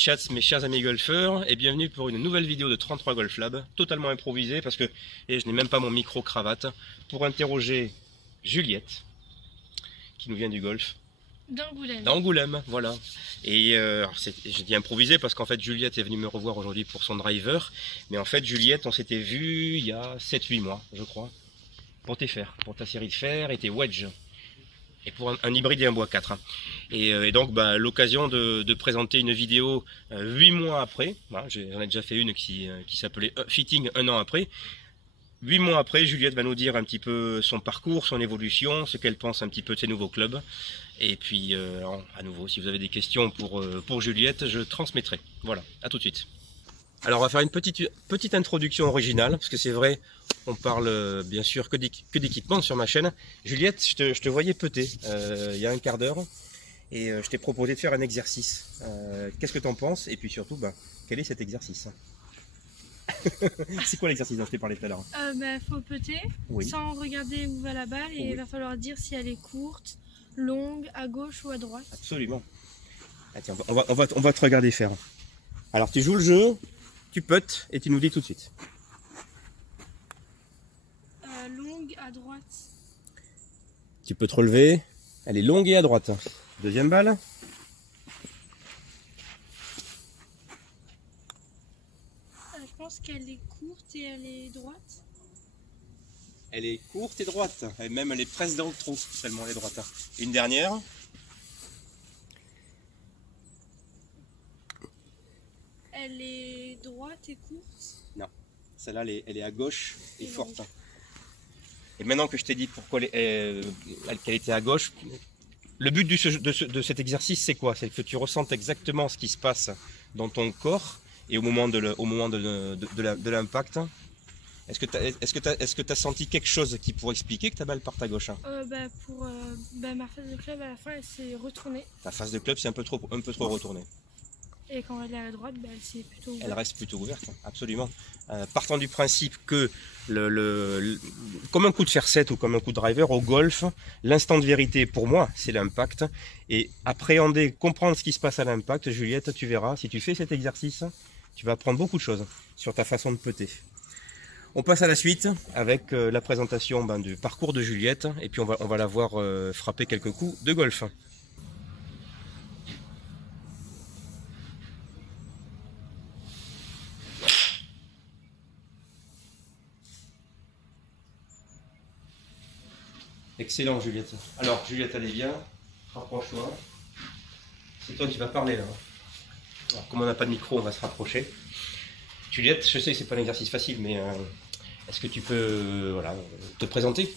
chats, mes chers amis golfeurs, et bienvenue pour une nouvelle vidéo de 33 Golf Lab, totalement improvisée parce que je n'ai même pas mon micro-cravate, pour interroger Juliette, qui nous vient du golf. D'Angoulême. D'Angoulême, voilà. Et je dis improvisé parce qu'en fait Juliette est venue me revoir aujourd'hui pour son driver, mais en fait Juliette, on s'était vu il y a 7-8 mois, je crois, pour tes fers, pour ta série de fers et tes wedges. Et pour un hybride et un bois 4. Et donc l'occasion de présenter une vidéo 8 mois après. J'en ai déjà fait une qui s'appelait Fitting un an après. 8 mois après, Juliette va nous dire un petit peu son parcours, son évolution, ce qu'elle pense un petit peu de ses nouveaux clubs. Et puis à nouveau, si vous avez des questions pour Juliette, je transmettrai. Voilà, à tout de suite. Alors on va faire une petite introduction originale, parce que c'est vrai, on parle bien sûr que d'équipement sur ma chaîne. Juliette, je te voyais peter il y a un quart d'heure, et je t'ai proposé de faire un exercice. Qu'est-ce que tu en penses? Et puis surtout, quel est cet exercice? C'est quoi l'exercice dont je t'ai parlé tout à l'heure? Faut peter, Oui. sans regarder où va la balle, et Oui. il va falloir dire si elle est courte, longue, à gauche ou à droite. Absolument. Ah, tiens, on va te regarder faire. Alors tu joues le jeu, tu putes et tu nous dis tout de suite. Longue à droite. Tu peux te relever, elle est longue et à droite. Deuxième balle. Je pense qu'elle est courte et elle est droite. Elle est courte et droite, et même elle est presque dans le trou, tellement elle est droite. Une dernière. Elle est droite et courte. Non, celle-là elle est à gauche et Et forte. longue. Et maintenant que je t'ai dit pourquoi qu'elle était à gauche, le but de cet exercice c'est quoi? C'est que tu ressentes exactement ce qui se passe dans ton corps et au moment de l'impact. Est-ce que tu as senti quelque chose qui pourrait expliquer que ta balle parte à gauche? Ma phase de club à la fin elle s'est retournée. Ta phase de club c'est un peu trop retournée. Et quand elle est à droite, elle s'est plutôt ouverte. Elle reste plutôt ouverte, absolument. Partant du principe que, comme un coup de fer 7 ou comme un coup de driver, au golf, l'instant de vérité pour moi, c'est l'impact. Et appréhender, comprendre ce qui se passe à l'impact, Juliette, tu verras, si tu fais cet exercice, tu vas apprendre beaucoup de choses sur ta façon de putter. On passe à la suite avec la présentation du parcours de Juliette, et puis on va la voir frapper quelques coups de golf. Excellent Juliette. Alors Juliette, allez bien, rapproche-toi. C'est toi qui vas parler là. Alors, comme on n'a pas de micro, on va se rapprocher. Juliette, je sais que c'est pas un exercice facile, mais est-ce que tu peux te présenter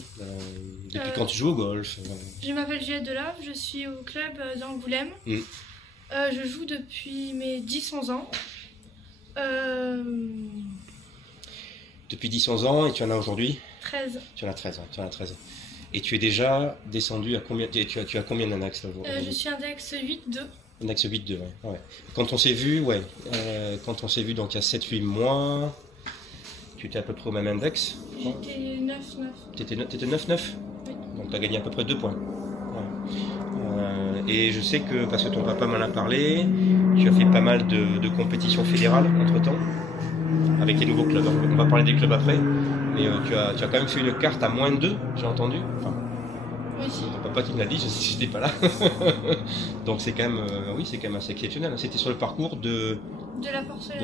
depuis quand tu joues au golf? Je m'appelle Juliette Delave, je suis au club d'Angoulême. Je joue depuis mes 10-11 ans. Depuis 10-11 ans, et tu en as aujourd'hui? 13. Tu en as 13, tu en as 13. Et tu es déjà descendu à combien? Tu as combien d'index là aujourd'hui? Je suis index 8-2. Index 8-2, ouais. Quand on s'est vu, donc il y a 7-8 mois, tu étais à peu près au même index? J'étais 9-9. T'étais 9-9? Oui. Donc tu as gagné à peu près 2 points. Ouais. Et je sais que, parce que ton papa m'en a parlé, tu as fait pas mal de compétitions fédérales entre-temps, avec tes nouveaux clubs. On va parler des clubs après, mais tu as quand même fait une carte à moins de 2, j'ai entendu. Enfin, Oui. c'est ton papa qui me l'a dit, je n'étais pas là. Donc c'est quand même assez exceptionnel. C'était sur le parcours de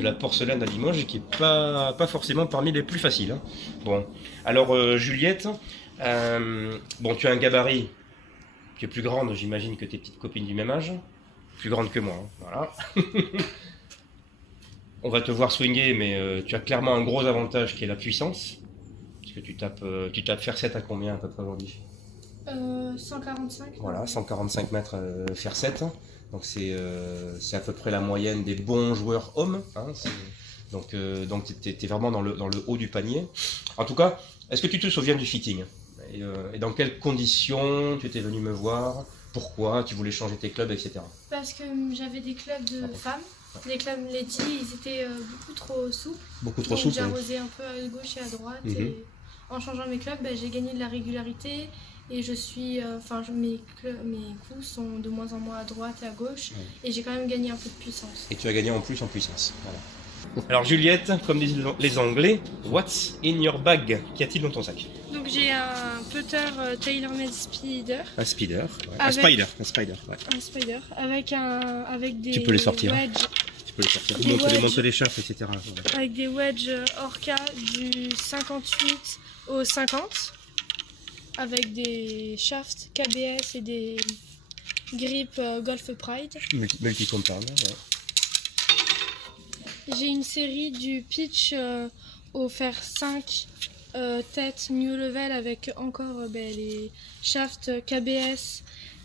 la porcelaine à Limoges, qui est pas forcément parmi les plus faciles. Hein. Bon, alors Juliette, tu as un gabarit qui est plus grande, j'imagine, que tes petites copines du même âge, plus grande que moi. Hein. Voilà. On va te voir swinger, mais tu as clairement un gros avantage qui est la puissance, parce que tu tapes fer 7 à combien à peu près aujourd'hui? 145. Voilà, 145 mètres fer 7. Donc c'est à peu près la moyenne des bons joueurs hommes. Hein, donc tu es vraiment dans le haut du panier. En tout cas, est-ce que tu te souviens du fitting? Et dans quelles conditions tu étais venu me voir? Pourquoi tu voulais changer tes clubs, etc. Parce que j'avais des clubs de femmes. Les clubs Lady, ils étaient beaucoup trop souples. Beaucoup trop souples. J'ai arrosé un peu à gauche et à droite. Et en changeant mes clubs, j'ai gagné de la régularité et je suis, mes coups sont de moins en moins à droite et à gauche, et j'ai quand même gagné un peu de puissance. Et tu as gagné en plus en puissance. Voilà. Alors Juliette, comme disent les Anglais, what's in your bag? Qu'y a-t-il dans ton sac? Donc j'ai un putter TaylorMade Speeder. Un speeder, ouais. Avec... un spider, ouais. Un spider avec des tu peux les sortir. wedges. Tu peux les sortir. Montre les chefs, etc. Ouais. Avec des wedges Orca du 58 au 50. Avec des shafts KBS et des grips Golf Pride. Multi-compound, ouais. J'ai une série du pitch au fer 5 tête New Level avec encore les shafts KBS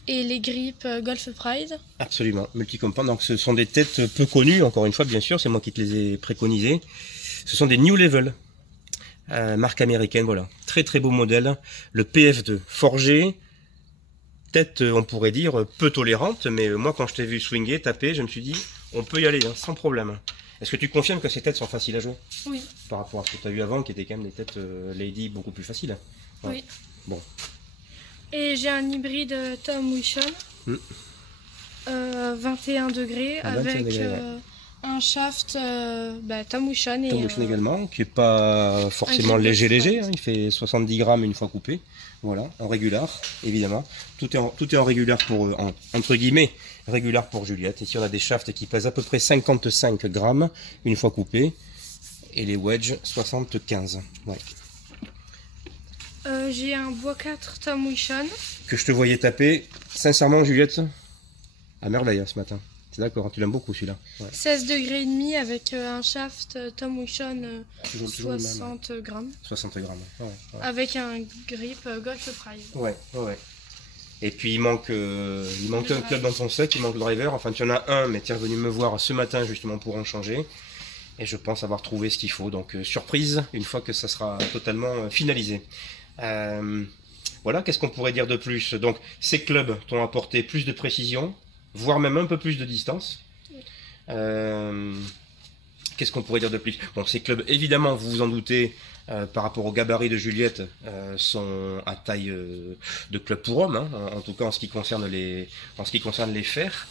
et les grips Golf Pride. Absolument, multi-compound. Donc ce sont des têtes peu connues, encore une fois, bien sûr, c'est moi qui te les ai préconisées. Ce sont des New Level, marque américaine, voilà. Très très beau modèle. Le PF2, forgé, tête, on pourrait dire, peu tolérante, mais moi quand je t'ai vu swinger, taper, je me suis dit, on peut y aller, hein, sans problème. Est-ce que tu confirmes que ces têtes sont faciles à jouer? Oui. Par rapport à ce que tu as eu avant, qui étaient quand même des têtes lady beaucoup plus faciles. Ouais. Oui. Bon. Et j'ai un hybride Tom Wishon, 21 degrés, avec un shaft Tom Wishon. Tom Wishon également, qui n'est pas forcément léger, hein, il fait 70 grammes une fois coupé. Voilà, en régular, évidemment. Tout est en régular pour, entre guillemets, régular pour Juliette. Ici, on a des shafts qui pèsent à peu près 55 grammes une fois coupés. Et les wedges, 75. Ouais. J'ai un bois 4 Tom Wishon. Que je te voyais taper. Sincèrement, Juliette, à merveille hein, ce matin. C'est d'accord, tu l'aimes beaucoup celui-là. Ouais. 16 degrés et demi avec un shaft Tom Wishon 60 grammes. 60 grammes. Ouais. Avec un grip Golf Pride. Ouais. Et puis il manque un club dans ton sac, il manque le driver. Enfin, tu en as un, mais tu es revenu me voir ce matin justement pour en changer. Et je pense avoir trouvé ce qu'il faut. Donc surprise, une fois que ça sera totalement finalisé. Voilà, qu'est-ce qu'on pourrait dire de plus? Donc ces clubs t'ont apporté plus de précision, voire même un peu plus de distance. Qu'est-ce qu'on pourrait dire de plus? Bon, ces clubs, évidemment, vous vous en doutez, par rapport au gabarit de Juliette, sont à taille de club pour hommes, hein, en tout cas en ce qui concerne les fers.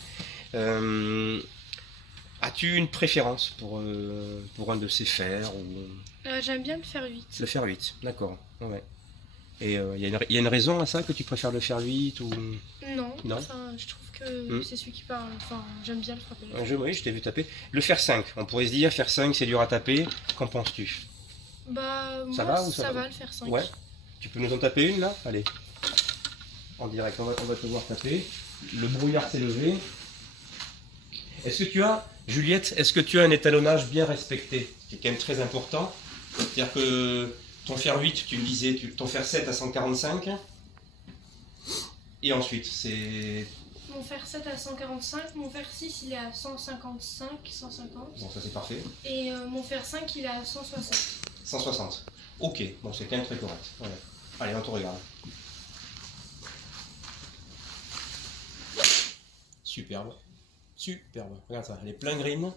As-tu une préférence pour un de ces fers ou... J'aime bien le fer 8. Le fer 8, d'accord. Ouais. Et il y a une raison à ça que tu préfères le fer 8 ou... Non. Enfin, je trouve que c'est celui qui parle. Enfin, j'aime bien le frapper. Oui, je t'ai vu taper. Le fer 5, on pourrait se dire fer 5 c'est dur à taper. Qu'en penses-tu? Bah, ça moi, va, ou ça va le fer 5. Ouais. Tu peux nous en taper une là? Allez. En direct, on va te voir taper. Le brouillard s'est levé. Juliette, est-ce que tu as un étalonnage bien respecté? C'est quand même très important. C'est-à-dire que ton fer 8, tu me disais, ton fer 7 à 145. Et ensuite, c'est... Mon fer 7 à 145, mon fer 6 il est à 155, 150. Bon, ça c'est parfait. Et mon fer 5 il est à 160. 160. Ok, bon c'est quand même très correct. Ouais. Allez, on te regarde. Superbe. Regarde ça, elle est plein green.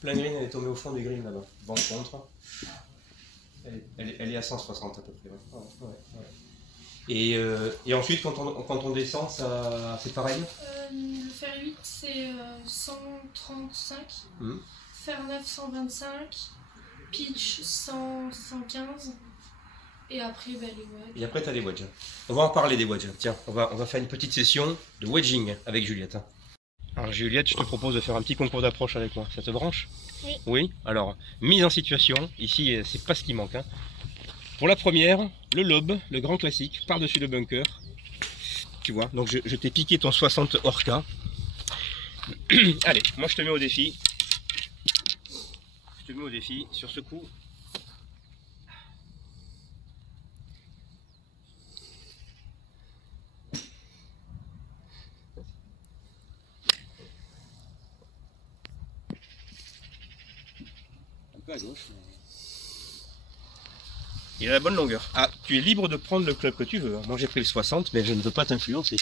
Plein green, elle est tombée au fond du green là-bas. Vent contre. Elle est à 160 à peu près. Ouais. Et ensuite, quand on descend, c'est pareil? Le fer 8 c'est 135. Fer 9 125. Pitch 115. Et après, les wedges. Et après, tu as les wedges. On va en parler des wedges. Tiens, on va faire une petite session de wedging avec Juliette. Alors Juliette, je te propose de faire un petit concours d'approche avec moi. Ça te branche? Oui. Oui. Alors, mise en situation. Ici, c'est pas ce qui manque. Hein. Pour la première, le lob, le grand classique, par-dessus le bunker. Tu vois, donc je t'ai piqué ton 60 Orca. Allez, moi je te mets au défi. Sur ce coup. Un peu à gauche. Il a la bonne longueur. Ah, tu es libre de prendre le club que tu veux. Moi j'ai pris le 60, mais je ne veux pas t'influencer.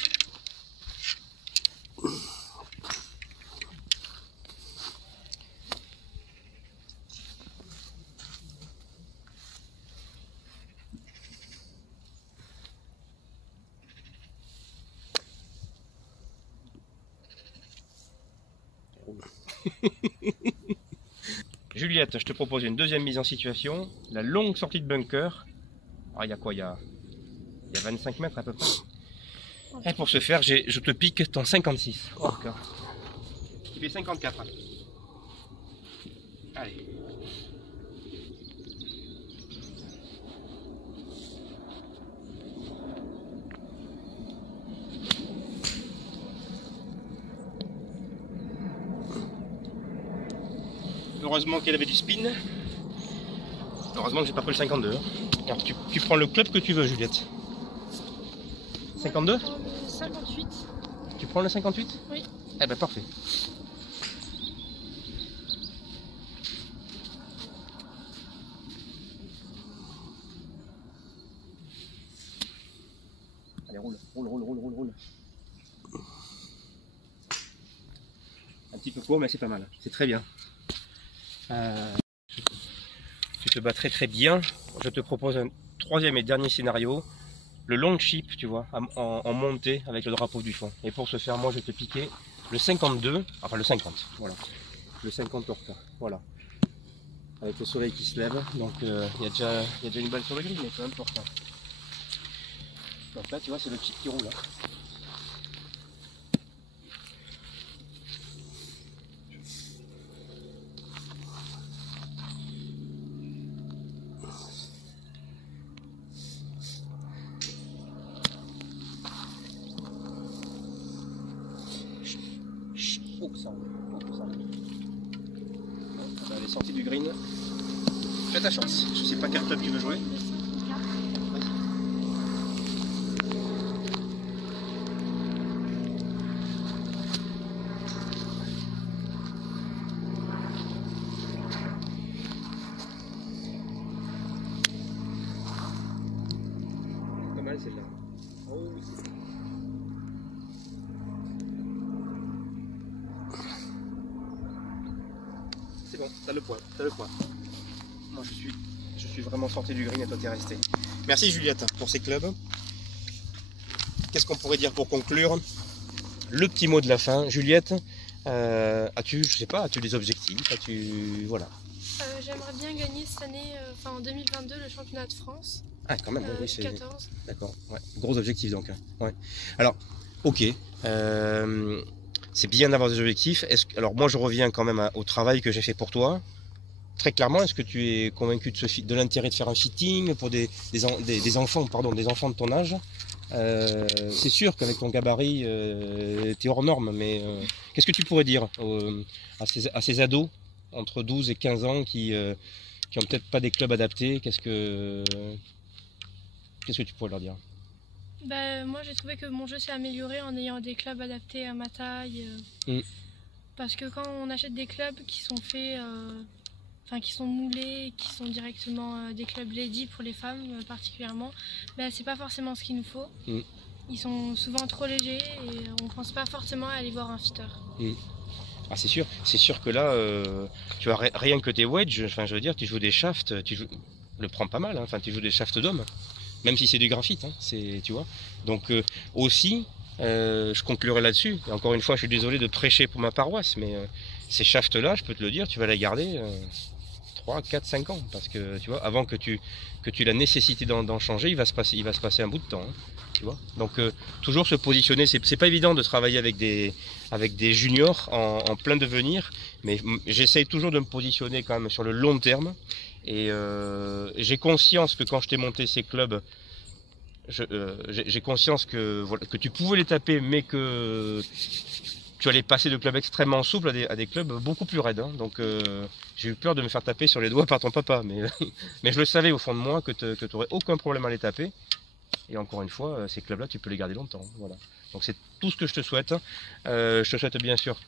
Juliette, je te propose une deuxième mise en situation. La longue sortie de bunker. Alors, il y a quoi? Il y a 25 mètres à peu près. Et pour ce faire, je te pique ton 56. Oh, qui fait 54. Allez. Heureusement qu'elle avait du spin. Heureusement que j'ai pas pris le 52. Alors, tu prends le club que tu veux, Juliette. 52? 58. Tu prends le 58? Oui. Eh ben parfait. Allez, roule. Un petit peu court, mais c'est pas mal. C'est très bien. Tu te bats très très bien. Je te propose un troisième et dernier scénario. Le long chip, tu vois, en montée avec le drapeau du fond. Et pour ce faire, moi je vais te piquer le 52, enfin le 50, voilà. Le 50 Orca, voilà. Avec le soleil qui se lève, donc il y a déjà une balle sur le gris, mais peu importe. Donc là, tu vois, c'est le chip qui roule. Hein. Oh, que ça roule. Elle est sortie du green. Fais ta chance. Je sais pas quel club tu veux jouer. Pas mal celle-là. Oh oui. C'est bon, t'as le point, Moi je suis vraiment sorti du green et toi t'es resté. Merci Juliette pour ces clubs. Qu'est-ce qu'on pourrait dire pour conclure? Le petit mot de la fin. Juliette, as-tu des objectifs? Voilà. J'aimerais bien gagner cette année, en 2022, le championnat de France. Ah quand même, oui, c'est... 14. D'accord, ouais. Gros objectif donc. Hein. Ouais. Alors, ok. C'est bien d'avoir des objectifs. Alors moi je reviens quand même au travail que j'ai fait pour toi. Très clairement, est-ce que tu es convaincu de l'intérêt de faire un fitting pour des enfants de ton âge? C'est sûr qu'avec ton gabarit, tu es hors norme, mais qu'est-ce que tu pourrais dire à ces ados entre 12 et 15 ans qui ont peut-être pas des clubs adaptés? Qu'est-ce que tu pourrais leur dire? Moi j'ai trouvé que mon jeu s'est amélioré en ayant des clubs adaptés à ma taille. Parce que quand on achète des clubs qui sont faits, qui sont moulés, qui sont directement des clubs lady pour les femmes particulièrement, c'est pas forcément ce qu'il nous faut. Ils sont souvent trop légers et on pense pas forcément à aller voir un fitter. Ah, c'est sûr que là, tu as rien que tes wedges, je veux dire, tu joues des shafts, le prends pas mal, hein, tu joues des shafts d'hommes. Même si c'est du graphite, hein, tu vois. Donc aussi, je conclurai là-dessus. Et encore une fois, je suis désolé de prêcher pour ma paroisse, mais ces shafts-là, je peux te le dire, tu vas les garder 3, 4, 5 ans. Parce que, tu vois, avant que tu aies la nécessité d'en changer, il va se passer un bout de temps. Hein, tu vois. Donc toujours se positionner, c'est pas évident de travailler avec des juniors en plein devenir, mais j'essaye toujours de me positionner quand même sur le long terme. Et j'ai conscience que quand je t'ai monté ces clubs, j'ai conscience que tu pouvais les taper, mais que tu allais passer de clubs extrêmement souples à des clubs beaucoup plus raides. Hein. Donc j'ai eu peur de me faire taper sur les doigts par ton papa, mais je le savais au fond de moi que tu n'aurais aucun problème à les taper. Et encore une fois, ces clubs-là, tu peux les garder longtemps. Voilà. Donc c'est tout ce que je te souhaite. Je te souhaite bien sûr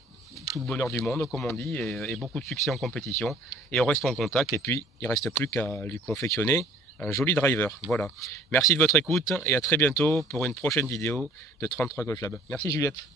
tout le bonheur du monde, comme on dit, et beaucoup de succès en compétition. Et on reste en contact, et puis il ne reste plus qu'à lui confectionner un joli driver. Voilà. Merci de votre écoute, et à très bientôt pour une prochaine vidéo de 33 Golf Lab. Merci Juliette.